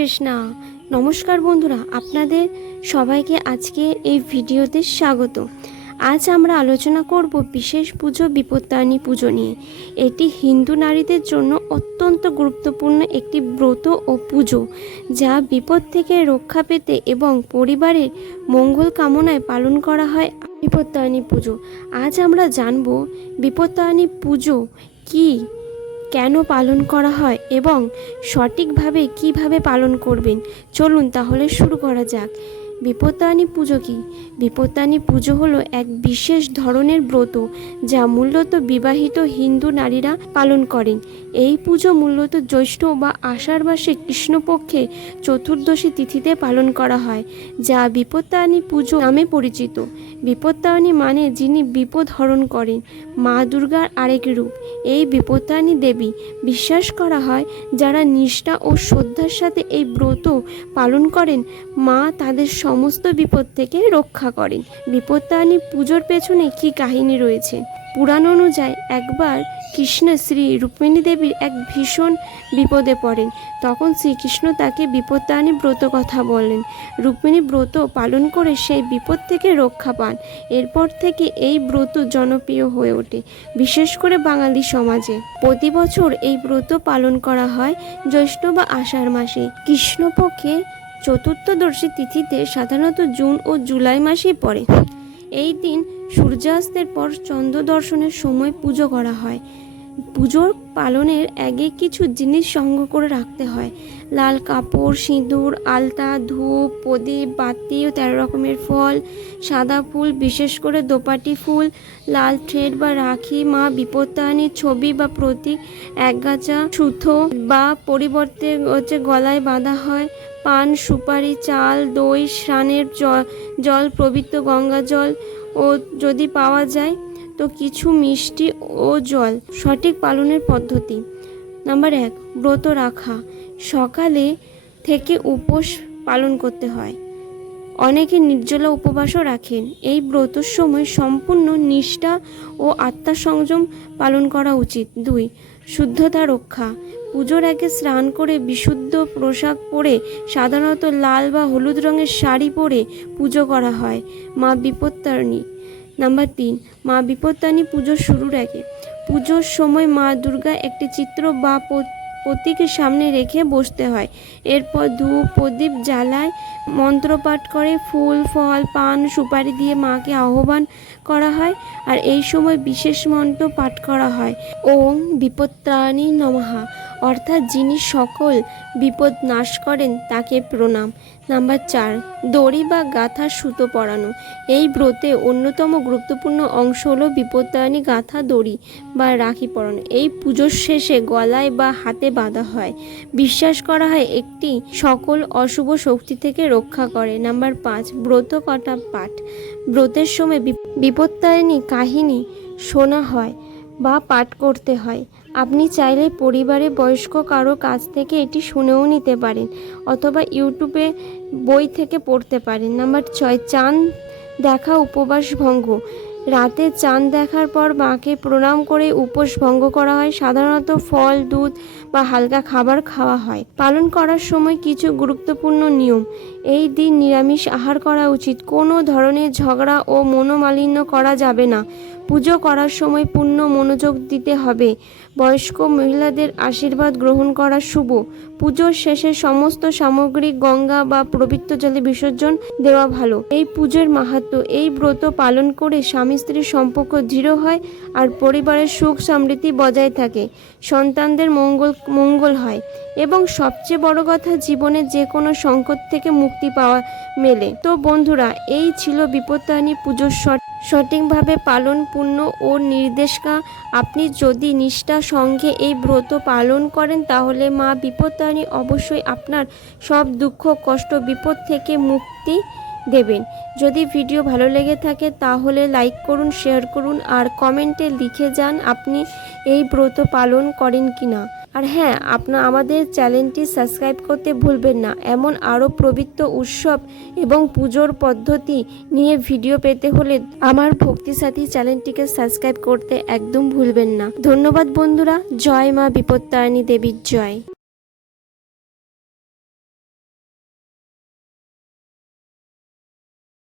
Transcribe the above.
কৃষ্ণা। নমস্কার বন্ধুরা, আপনাদের সবাইকে আজকে এই ভিডিওতে স্বাগত। আজ আমরা আলোচনা করব বিশেষ পুজো বিপত্তারিণী পুজো নিয়ে। এটি হিন্দু নারীদের জন্য অত্যন্ত গুরুত্বপূর্ণ একটি ব্রত ও পুজো, যা বিপদ থেকে রক্ষা পেতে এবং পরিবারের মঙ্গল কামনায় পালন করা হয়। বিপত্তারিণী পুজো আজ আমরা জানব বিপত্তারিণী পুজো কি, কেন পালন করা হয় এবং সঠিকভাবে কিভাবে পালন করবেন। চলুন তাহলে শুরু করা যাক। বিপত্তারিণী পুজো কি? বিপত্তারিণী পুজো হলো এক বিশেষ ধরনের ব্রত যা মূলত বিবাহিত হিন্দু নারীরা পালন করেন। এই পুজো মূলত জ্যৈষ্ঠ বা আষাঢ় মাসে কৃষ্ণপক্ষে চতুর্দশী তিথিতে পালন করা হয়, যা বিপত্তারিণী পুজো নামে পরিচিত। বিপত্তারিণী মানে যিনি বিপদ হরণ করেন, মা দুর্গার আরেক রূপ। এই বিপত্তারিণী দেবী বিশ্বাস করা হয় যারা নিষ্ঠা ও শ্রদ্ধার সাথে এই ব্রত পালন করেন, মা তাদের সমস্ত বিপদ থেকে রক্ষা করেন। বিপত্তারিণী পুজোর পেছনে কি কাহিনী রয়েছে? পুরাণ অনুযায়ী একবার কৃষ্ণ শ্রী রুক্মিণী দেবীর এক ভীষণ বিপদে পড়েন। তখন শ্রীকৃষ্ণ তাকে বিপত্তারিণী ব্রত কথা বলেন। রুক্মিণী ব্রত পালন করে সেই বিপদ থেকে রক্ষা পান। এরপর থেকে এই ব্রত জনপ্রিয় হয়ে ওঠে, বিশেষ করে বাঙালি সমাজে। প্রতি বছর এই ব্রত পালন করা হয় জ্যৈষ্ঠ বা আষাঢ় মাসে কৃষ্ণপক্ষে চতুর্দশী তিথিতে, সাধারণত জুন ও জুলাই মাসেই পড়ে। এই দিন সূর্যাস্তের পর চন্দ্র দর্শনের সময় পুজো করা হয়। পুজোর পালনের আগে কিছু জিনিস সংগ্রহ করে রাখতে হয়। লাল কাপড়, সিঁদুর, আলতা, ধূপ, প্রদীপ, বাতি ও 13 রকমের ফল, সাদা ফুল, বিশেষ করে দোপাটি ফুল, লাল থ্রেড বা রাখি, মা বিপত্তারিণীর ছবি বা প্রতীক, একগাছা সুতো বা পরিবর্তে গলায় বাঁধা হয়, পান, সুপারি, চাল, দই, স্নানের জল পবিত্র গঙ্গা জল ও যদি পাওয়া যায় তো কিছু মিষ্টি ও জল। সঠিক পালনের পদ্ধতি: নাম্বার 1, ব্রত রাখা। সকালে থেকে উপোস পালন করতে হয়। অনেকে নির্জলা উপবাসও রাখেন। এই ব্রতর সময় সম্পূর্ণ নিষ্ঠা ও আত্মসংযম পালন করা উচিত। 2, শুদ্ধতা রক্ষা। পুজোর আগে স্নান করে বিশুদ্ধ পোশাক পরে, সাধারণত লাল বা হলুদ রঙের শাড়ি পরে পুজো করা হয় মা বিপত্তারিণী। নাম্বার 3, মা বিপত্তারিণী পুজো শুরুর আগে পুজোর সময় মা দুর্গা একটি চিত্র বা প্রতীকের সামনে রেখে বসতে হয়। এরপর ধূপ প্রদীপ জ্বালায়, মন্ত্রপাঠ করে, ফুল ফল পান সুপারি দিয়ে মাকে আহ্বান করা হয়। আর এই সময় বিশেষ মন্ত্র পাঠ করা হয়, ওম বিপত্তারিণী নমঃ, অর্থাৎ যিনি সকল বিপদ নাশ করেন তাকে প্রণাম। নাম্বার 4, দড়ি বা গাঁথা সুতো পরানো। এই ব্রতে অন্যতম গুরুত্বপূর্ণ অংশ হলো বিপত্তারিণী গাঁথা দড়ি বা রাখি পরানো। এই পুজোর শেষে গলায় বা হাতে বাঁধা হয়। বিশ্বাস করা হয় একটি সকল অশুভ শক্তি থেকে রক্ষা করে। নাম্বার 5, ব্রত কথা পাঠ। ব্রতের সময় বিপত্তারিণী কাহিনী শোনা হয় বা পাঠ করতে হয়। আপনি চাইলে পরিবারে বয়স্ক কারো কাছ থেকে এটি শুনেও নিতে পারেন, অথবা ইউটিউবে বই থেকে পড়তে পারেন। নাম্বার 6, চাঁদ দেখা উপবাস ভঙ্গ। রাতে চাঁদ দেখার পর মাকে প্রণাম করে উপোস ভঙ্গ করা হয়। সাধারণত ফল, দুধ বা হালকা খাবার খাওয়া হয়। পালন করার সময় কিছু গুরুত্বপূর্ণ নিয়ম: এই দিন নিরামিষ আহার করা উচিত। কোনো ধরনের ঝগড়া ও মনোমালিন্য করা যাবে না। পুজো করার সময় পূর্ণ মনোযোগ দিতে হবে। বয়স্ক মহিলাদের আশীর্বাদ গ্রহণ করা শুভ। পুজোর শেষে সমস্ত সামগ্রী গঙ্গা বা পবিত্র জলে বিসর্জন দেওয়া ভালো। এই পুজোর মাহাত্ম্য: এই ব্রত পালন করে স্বামী স্ত্রীর সম্পর্ক দৃঢ় হয় আর পরিবারের সুখ সমৃদ্ধি বজায় থাকে, সন্তানদের মঙ্গল হয় এবং সবচেয়ে বড় কথা, জীবনে যে কোনো সংকট থেকে মুক্তি পাওয়া মেলে। তো বন্ধুরা, এই ছিল বিপত্তারিণী পুজোর সঠিকভাবে পালন পূর্ণ ও নির্দেশিকা। আপনি যদি নিষ্ঠার সঙ্গে এই ব্রত পালন করেন তাহলে মা বিপত্তারিণী অবশ্যই আপনার সব দুঃখ কষ্ট বিপদ থেকে মুক্তি দেবেন। যদি ভিডিও ভালো লেগে থাকে তাহলে লাইক করুন, শেয়ার করুন আর কমেন্টে লিখে যান আপনি এই ব্রত পালন করেন কিনা। আর হ্যাঁ, আমাদের চ্যানেলটি সাবস্ক্রাইব করতে ভুলবেন না। এমন আরও পবিত্র উৎসব এবং পুজোর পদ্ধতি নিয়ে ভিডিও পেতে হলে আমার ভক্তি সাথী চ্যানেলটিকে সাবস্ক্রাইব করতে একদম ভুলবেন না। ধন্যবাদ বন্ধুরা। জয় মা বিপত্তারিণী দেবীর জয়।